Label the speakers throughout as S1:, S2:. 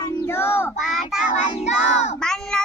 S1: ಒಂದು
S2: ಪಾಠ ಒಂದು
S1: ಬಣ್ಣದ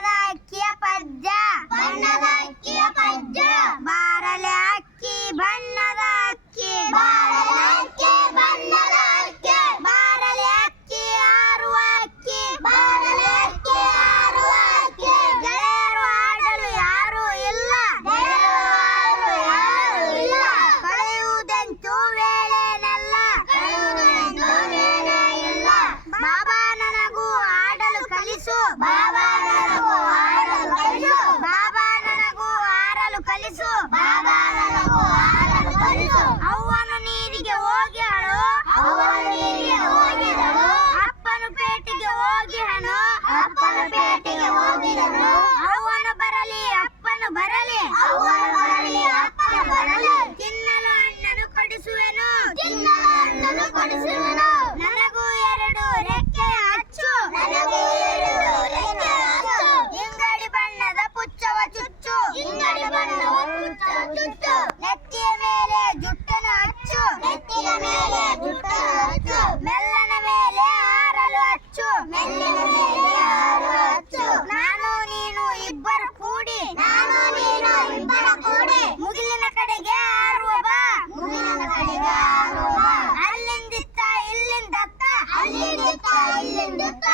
S2: ಜುಟ್ಟು.
S1: ನೆತ್ತಿಯ ಮೇಲೆ ಜುಟ್ಟನ್ನು ಅಚ್ಚು
S2: ನೆತ್ತಿಯ ಮೇಲೆ ಜುಟ್ಟನ್ನು ಹಚ್ಚು.
S1: ಮೆಲ್ಲನ ಮೇಲೆ ಹಾರಲು ಅಚ್ಚು
S2: ಮೆಲ್ಲನ ಮೇಲೆ ಹಾರಲು ಅಚ್ಚು
S1: ನಾನು, ನೀನು ಇಬ್ಬರು ಕೂಡಿ.
S2: ನಾನು, ನೀನು ಇಬ್ಬರು ಕೂಡಿ.
S1: ಮುಗಿಲಿನ ಕಡೆಗೆ ಹಾರುವ ಬಾ.
S2: ಮುಗಿಲಿನ ಕಡೆಗೆ ಹಾರುವ ಬಾ.
S1: ಅಲ್ಲಿಂದಿತ್ತ ಇಲ್ಲಿಂದತ್ತ.
S2: ಅಲ್ಲಿಂದಿತ್ತ ಇಲ್ಲಿಂದತ್ತ.